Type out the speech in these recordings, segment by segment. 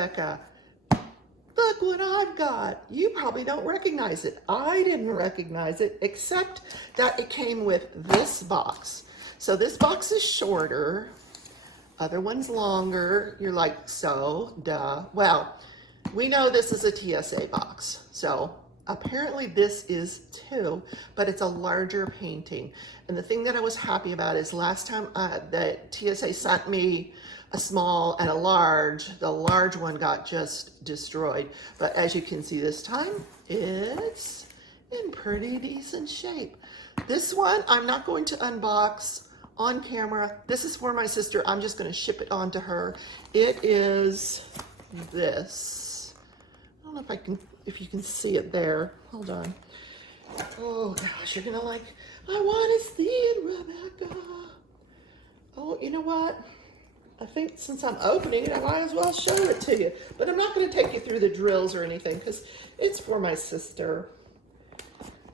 Rebecca, look what I've got. You probably don't recognize it. I didn't recognize it, except that it came with this box. So this box is shorter, other one's longer. You're like, so, duh. Well, we know this is a TSA box. So apparently this is too, but it's a larger painting. And the thing that I was happy about is last time the TSA sent me a small and a large. The large one got just destroyed. But as you can see this time, it's in pretty decent shape. This one, I'm not going to unbox on camera. This is for my sister. I'm just going to ship it on to her. It is this. I don't know if you can see it there. Hold on. Oh gosh, you're gonna like, I want to see it, Rebecca. Oh, you know what? I think since I'm opening it, I might as well show it to you. But I'm not going to take you through the drills or anything because it's for my sister.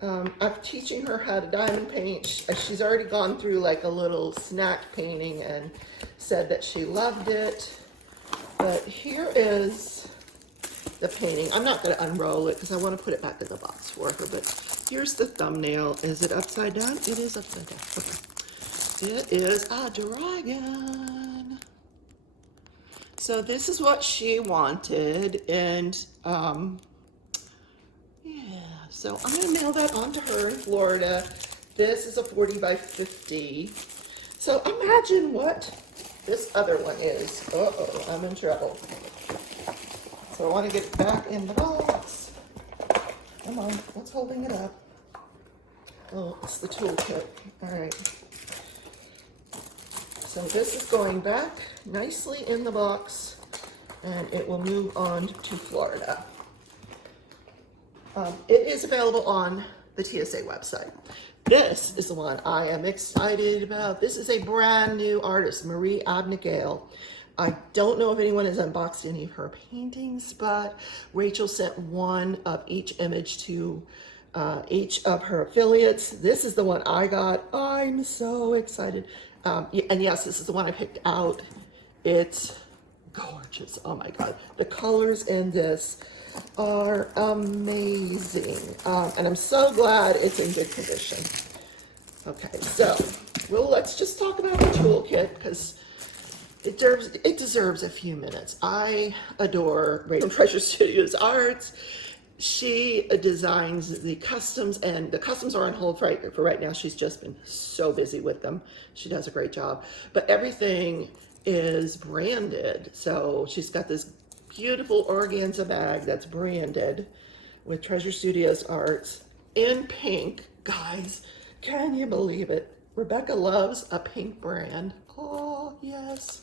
I'm teaching her how to diamond paint. She's already gone through like a little snack painting and said that she loved it. But here is the painting. I'm not going to unroll it because I want to put it back in the box for her. But here's the thumbnail. Is it upside down? It is upside down. Okay. It is a dragon. So this is what she wanted, and yeah, so I'm gonna mail that on to her in Florida. This is a 40 by 50. So imagine what this other one is. Uh-oh, I'm in trouble. So I want to get it back in the box. Come on, what's holding it up? Oh, it's the toolkit. All right. So this is going back nicely in the box, and it will move on to Florida. It is available on the TSA website. This is the one I am excited about. This is a brand new artist, Marie Abagnale. I don't know if anyone has unboxed any of her paintings, but Rachel sent one of each image to each of her affiliates. This is the one I got. I'm so excited. And yes, this is the one I picked out. It's gorgeous. Oh my God. The colors in this are amazing. And I'm so glad it's in good condition. Okay, so let's just talk about the toolkit because it deserves a few minutes. I adore Rachel Treasure Studios arts. She designs the customs, and the customs are on hold for right now. She's just been so busy with them. She does a great job. But everything is branded. So she's got this beautiful organza bag that's branded with Treasure Studios Arts in pink. Guys, can you believe it? Rebecca loves a pink brand. Oh, yes.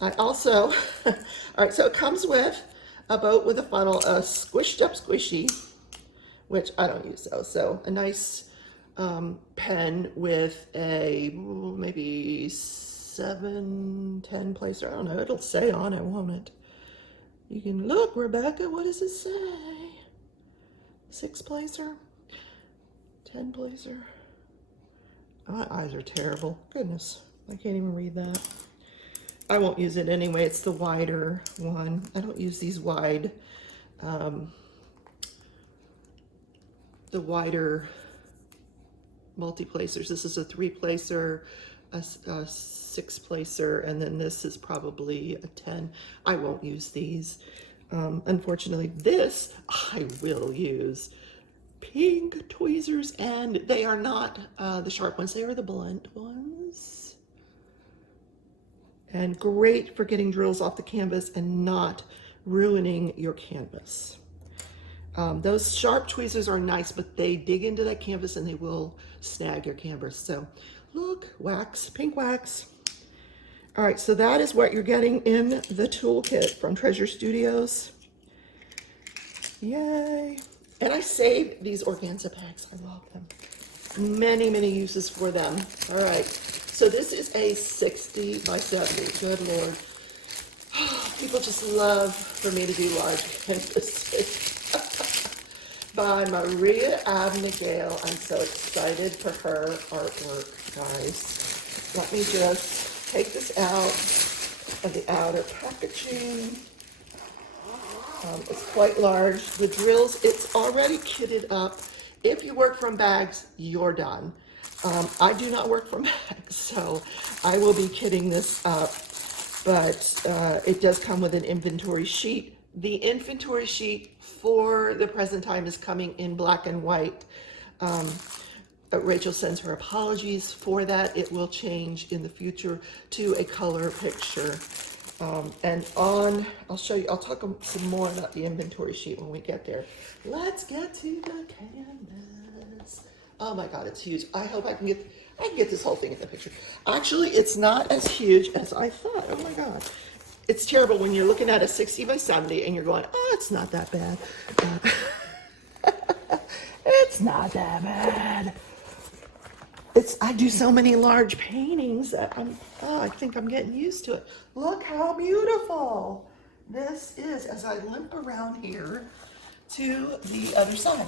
I also, all right, so it comes with a boat with a funnel, a squished up squishy, which I don't use those. So a nice pen with a maybe 7, 10 placer. I don't know. It'll say on it, won't it? You can look, Rebecca. What does it say? 6 placer, 10 placer. My eyes are terrible. Goodness, I can't even read that. I won't use it anyway. It's the wider one. I don't use these wide, the wider multi-placers. This is a 3-placer, a 6-placer, and then this is probably a 10. I won't use these. Unfortunately, this I will use. Pink tweezers, and they are not the sharp ones. They are the blunt ones. And great for getting drills off the canvas and not ruining your canvas. Those sharp tweezers are nice, but they dig into that canvas and they will snag your canvas. So look, wax, pink wax. All right, so that is what you're getting in the toolkit from Treasure Studios. Yay. And I saved these organza bags. I love them. Many, many uses for them. All right. So this is a 60 by 70. Good Lord. People just love for me to do large canvases. By Maria Abagnale. I'm so excited for her artwork, guys. Let me just take this out of the outer packaging. It's quite large. The drills, it's already kitted up. If you work from bags, you're done. I do not work from bags, so I will be kitting this up, but it does come with an inventory sheet. The inventory sheet for the present time is coming in black and white. Rachel sends her apologies for that. It will change in the future to a color picture. I'll show you, I'll talk some more about the inventory sheet when we get there. Let's get to the canvas. Oh my God, it's huge. I hope I can get this whole thing in the picture. Actually, it's not as huge as I thought. Oh my God. It's terrible when you're looking at a 60 by 70 and you're going, oh, it's not that bad. It's not that bad. I do so many large paintings that I think I'm getting used to it. Look how beautiful this is as I limp around here to the other side.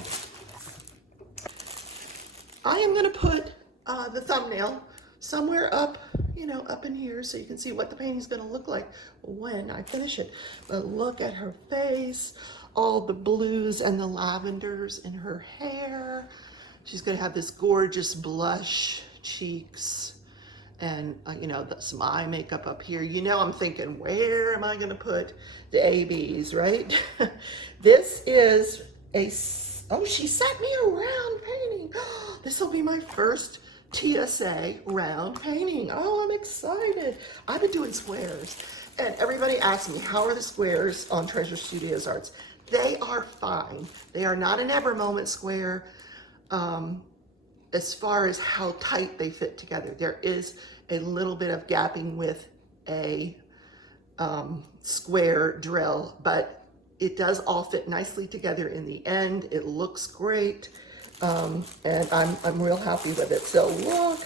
I am going to put the thumbnail somewhere up, up in here so you can see what the painting is going to look like when I finish it. But look at her face, all the blues and the lavenders in her hair. She's going to have this gorgeous blush cheeks and, some eye makeup up here. I'm thinking, where am I going to put the ABs, right? This is she sent me a round painting. This will be my first TSA round painting. Oh, I'm excited. I've been doing squares. And everybody asks me, how are the squares on Treasure Studios Arts? They are fine. They are not an ever moment square. As far as how tight they fit together, there is a little bit of gapping with a square drill, but it does all fit nicely together in the end. It looks great, and I'm real happy with it. So look,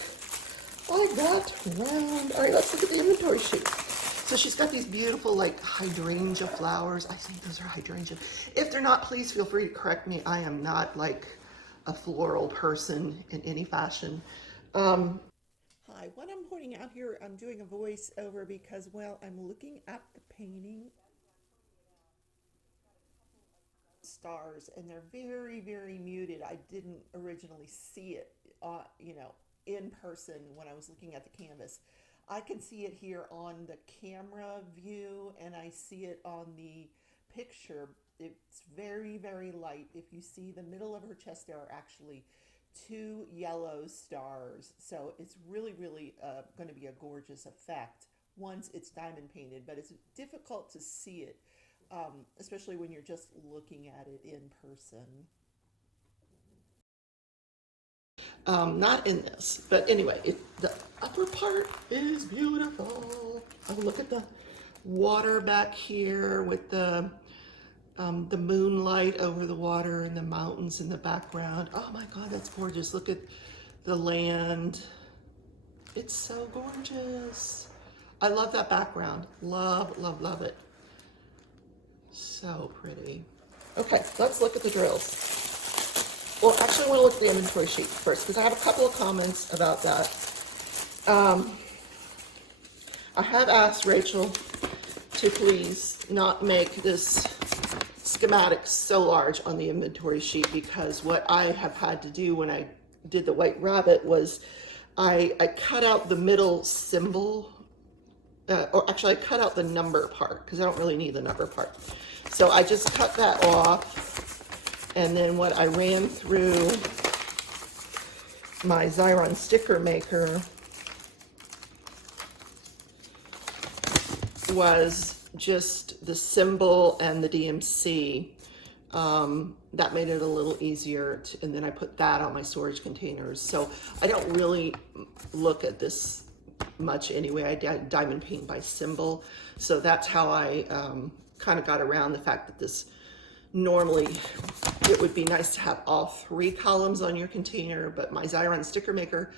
I got round. All right, let's look at the inventory sheet. So she's got these beautiful like hydrangea flowers. I think those are hydrangea. If they're not, please feel free to correct me. I am not like a floral person in any fashion. Hi, what I'm pointing out here, I'm doing a voiceover because, well, I'm looking at the painting stars and they're very, very muted. I didn't originally see it, in person when I was looking at the canvas. I can see it here on the camera view and I see it on the picture. It's very, very light. If you see the middle of her chest, there are actually 2 yellow stars. So it's really, really going to be a gorgeous effect once it's diamond painted, but it's difficult to see it, especially when you're just looking at it in person. Not in this, but anyway, the upper part is beautiful. Oh, look at the water back here with the moonlight over the water and the mountains in the background. Oh my God, that's gorgeous. Look at the land. It's so gorgeous. I love that background. Love, love, love it. So pretty. Okay, let's look at the drills. Well, actually, I want to look at the inventory sheet first because I have a couple of comments about that. I have asked Rachel to please not make this schematic so large on the inventory sheet because what I have had to do when I did the white rabbit was I cut out the middle symbol, or actually I cut out the number part because I don't really need the number part. So I just cut that off. And then what I ran through my Xyron sticker maker was just the symbol and the DMC. That made it a little easier, and then I put that on my storage containers. So I don't really look at this much anyway. I diamond paint by symbol. So that's how I kind of got around the fact that this normally it would be nice to have all 3 columns on your container, but my Xyron sticker maker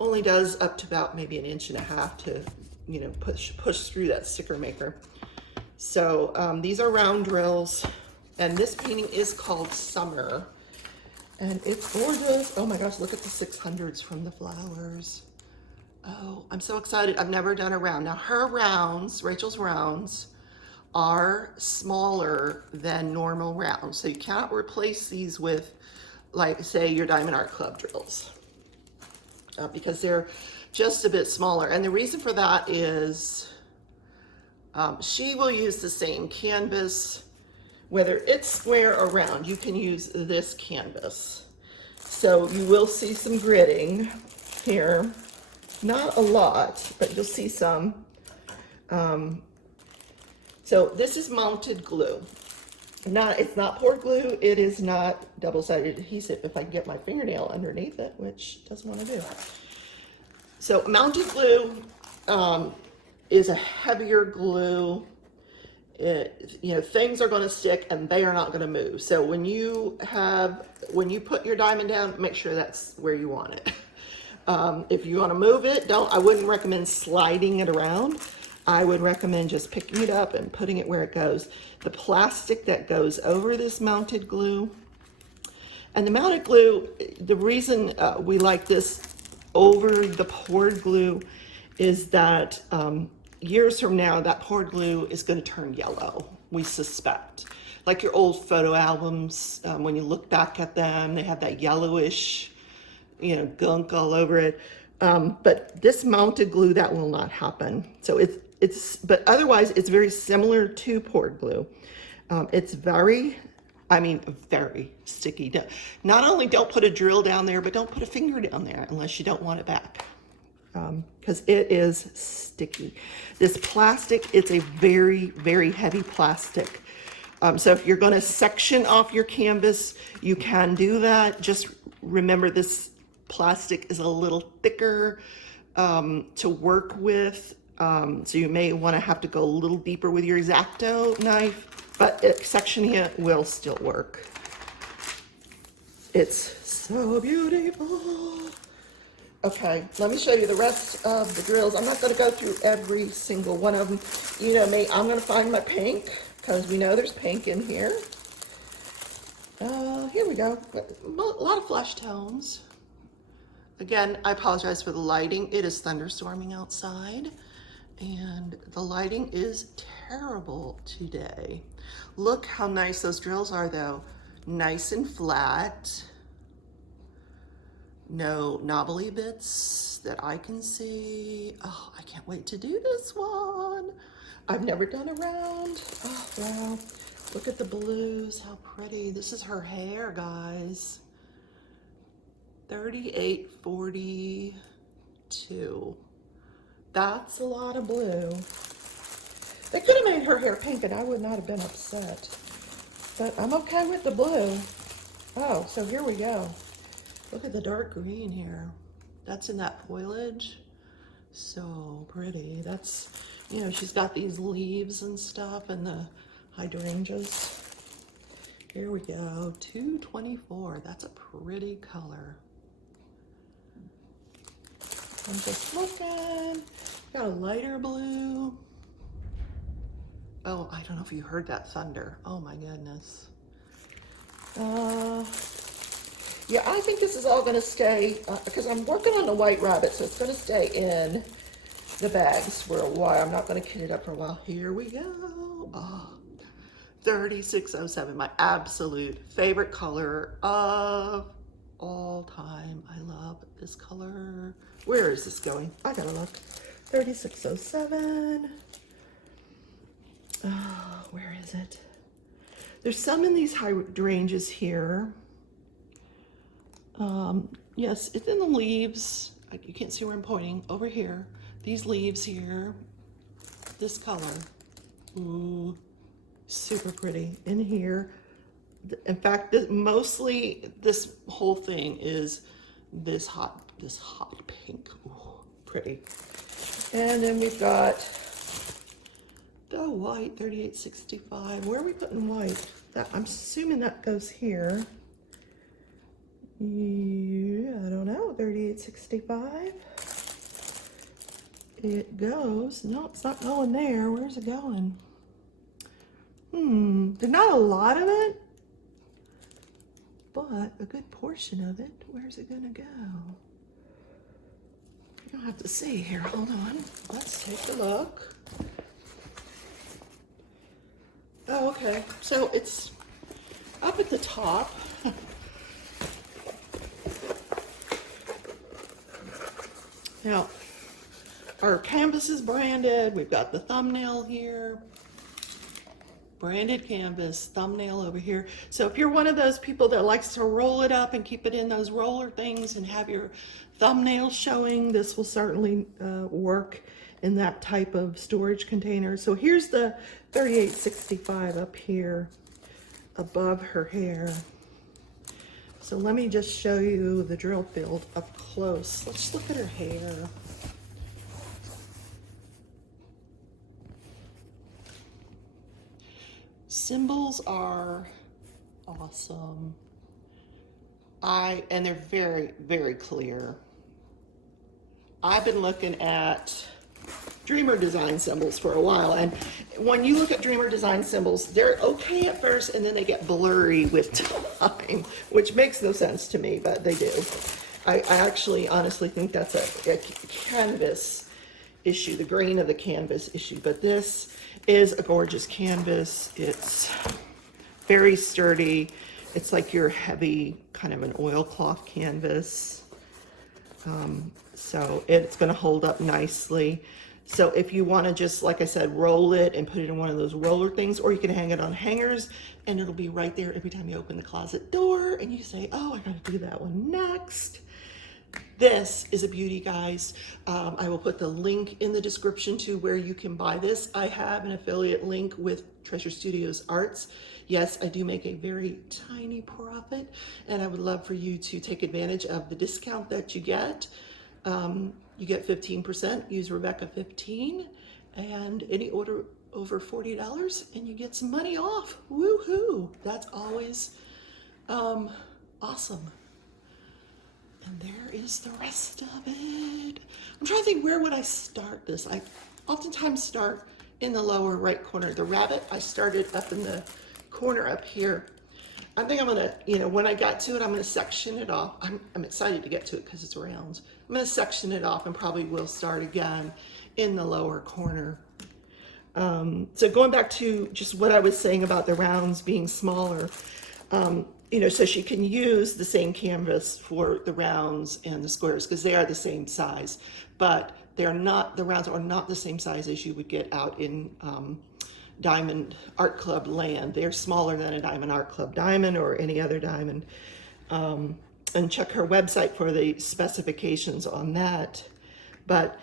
only does up to about maybe 1.5 inches to push through that sticker maker. So these are round drills, and this painting is called Summer, and it's gorgeous. Oh my gosh, look at the 600s from the flowers. Oh, I'm so excited. I've never done a round. Now her rounds, Rachel's rounds, are smaller than normal rounds. So you cannot replace these with, like, say, your Diamond Art Club drills, because they're just a bit smaller. And the reason for that is she will use the same canvas, whether it's square or round. You can use this canvas. So you will see some gridding here. Not a lot, but you'll see some. So this is mounted glue. It's not poured glue. It is not double-sided adhesive, if I can get my fingernail underneath it, which it doesn't want to do. So mounted glue is a heavier glue. Things are going to stick and they are not going to move. So when you put your diamond down, make sure that's where you want it. If you want to move it, I wouldn't recommend sliding it around. I would recommend just picking it up and putting it where it goes. The plastic that goes over this mounted glue, and the mounted glue, the reason we like this over the poured glue is that years from now, that poured glue is going to turn yellow, we suspect. Like your old photo albums, when you look back at them, they have that yellowish, gunk all over it. But this mounted glue, that will not happen. So but otherwise it's very similar to poured glue. It's very sticky. Not only don't put a drill down there, but don't put a finger down there unless you don't want it back. Because it is sticky. This plastic, it's a very, very heavy plastic. So if you're going to section off your canvas, you can do that. Just remember this plastic is a little thicker to work with. So you may want to have to go a little deeper with your X-Acto knife, but sectioning it will still work. It's so beautiful. Okay, let me show you the rest of the drills. I'm not going to go through every single one of them. You know me, I'm going to find my pink, because we know there's pink in here. Here we go. A lot of flesh tones. Again, I apologize for the lighting. It is thunderstorming outside, and the lighting is terrible today. Look how nice those drills are, though. Nice and flat. No knobbly bits that I can see. Oh, I can't wait to do this one. I've never done a round. Oh, wow. Look at the blues, how pretty. This is her hair, guys. 3842. That's a lot of blue. They could have made her hair pink and I would not have been upset. But I'm okay with the blue. Oh, so here we go. Look at the dark green here. That's in that foliage. So pretty. That's, she's got these leaves and stuff and the hydrangeas. Here we go, 224. That's a pretty color. I'm just looking. Got a lighter blue. Oh, I don't know if you heard that thunder. Oh my goodness. Yeah, I think this is all going to stay, because I'm working on the white rabbit, so it's going to stay in the bags for a while. I'm not going to kit it up for a while. Here we go. Oh, 3607, my absolute favorite color of all time. I love this color. Where is this going? I gotta look. 3607. Oh, where is it? There's some in these hydrangeas here. Yes, it's in the leaves. You can't see where I'm pointing. Over here. These leaves here. This color. Ooh, super pretty. In here. In fact, mostly this whole thing is this hot pink. Ooh, pretty. And then we've got the white 3865. Where are we putting white? I'm assuming that goes here. Yeah, I don't know. 3865. It goes. No, it's not going there. Where's it going? There's not a lot of it, but a good portion of it. Where's it gonna go? You'll have to see here. Hold on. Let's take a look. Oh, okay. So it's up at the top. Now, our canvas is branded. We've got the thumbnail here. Branded canvas, thumbnail over here. So if you're one of those people that likes to roll it up and keep it in those roller things and have your thumbnail showing, this will certainly work in that type of storage container. So here's the 3865 up here above her hair. So let me just show you the drill field up close. Let's look at her hair. Symbols are awesome. And they're very, very clear. I've been looking at Dreamer design symbols for a while, and when you look at Dreamer design symbols, they're okay at first and then they get blurry with time, which makes no sense to me, but they do. I actually honestly think that's a canvas issue, the grain of the canvas issue, but this is a gorgeous canvas. It's very sturdy. It's like your heavy kind of an oilcloth canvas. So it's going to hold up nicely. So if you want to just, like I said, roll it and put it in one of those roller things, or you can hang it on hangers and it'll be right there every time you open the closet door and you say, oh, I got to do that one next. This is a beauty, guys. I will put the link in the description to where you can buy this. I have an affiliate link with Treasure Studios Arts. Yes, I do make a very tiny profit, and I would love for you to take advantage of the discount that you get. You get 15%, use Rebecca 15, and any order over $40 and you get some money off. Woohoo! That's always awesome. And there is the rest of it. I'm trying to think, where would I start this? I oftentimes start in the lower right corner. The rabbit, I started up in the corner up here. I think I'm gonna, when I got to it, I'm gonna section it off. I'm excited to get to it because it's round. I'm gonna section it off and probably will start again in the lower corner. So going back to just what I was saying about the rounds being smaller, so she can use the same canvas for the rounds and the squares because they are the same size, but the rounds are not the same size as you would get out in Diamond Art Club land. They're smaller than a Diamond Art Club diamond or any other diamond. And check her website for the specifications on that. But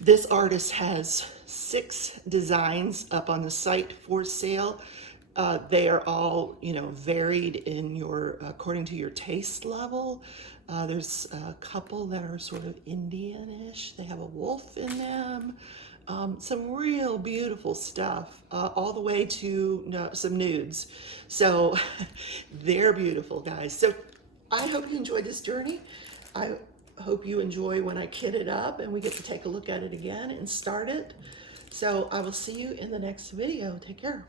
this artist has 6 designs up on the site for sale. They are all, varied in according to your taste level. There's a couple that are sort of Indian-ish. They have a wolf in them. Some real beautiful stuff, all the way to some nudes. So they're beautiful, guys. So I hope you enjoyed this journey. I hope you enjoy when I kit it up and we get to take a look at it again and start it. So I will see you in the next video. Take care.